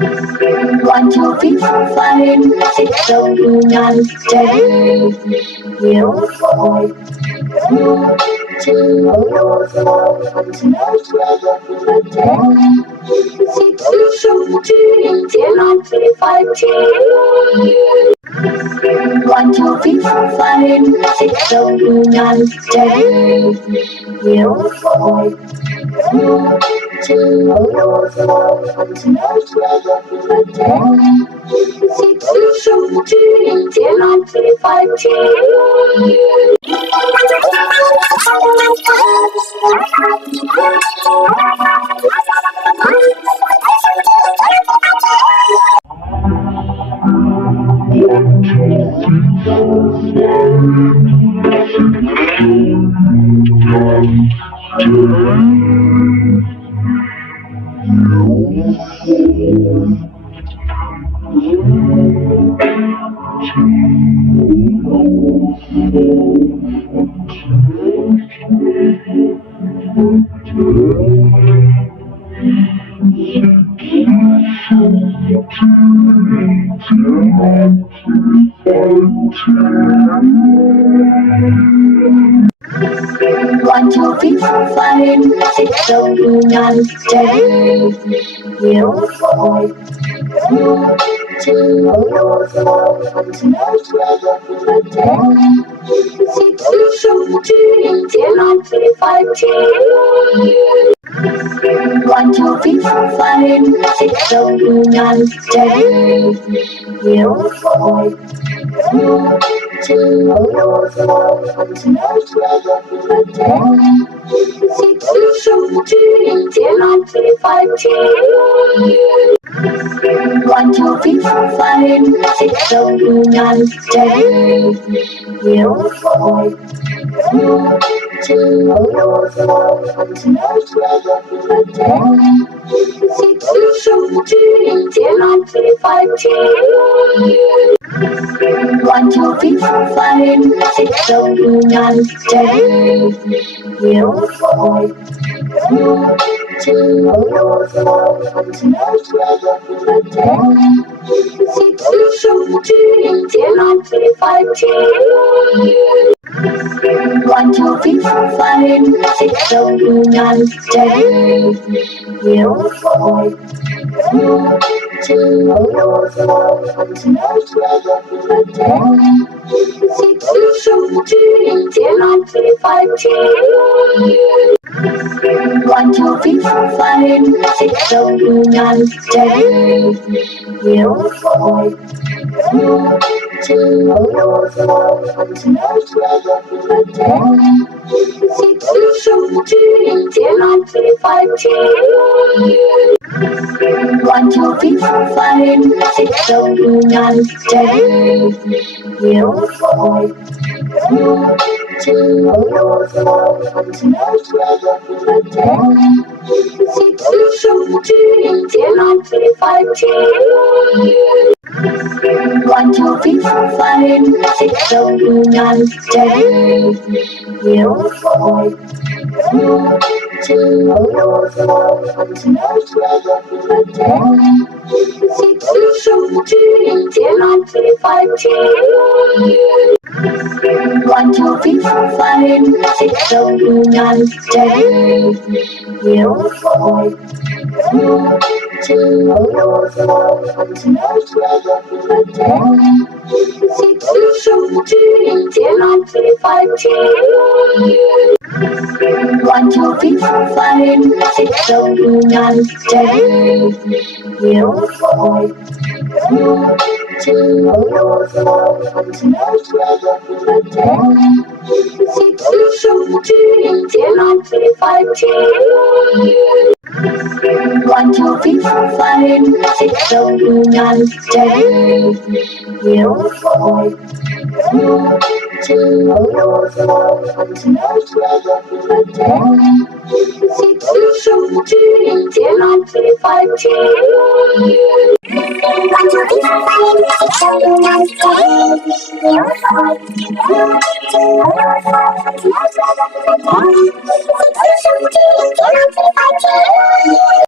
Want to be flying, six seven nine ten. You fall. Want to be flying, six seven nine ten. You fall. Want to be flying, six seven nine ten. You fall. Want to be flying, six seven nine ten. You fall. Want to be flying, six seven nine ten. You fall. Want to be flying, six seven nine ten. You fall. Want to be flying, six seven nine ten. You fall. Want to be flying, six seven nine ten. You fall. Want to be flying, six seven nine ten. You fall. Want to be flying, six seven nine ten. You fall. Want to be flying, six seven nine ten. You fall. Want to be flying, six seven nine ten. You fall. Want to be flying, six seven nine ten. You fall.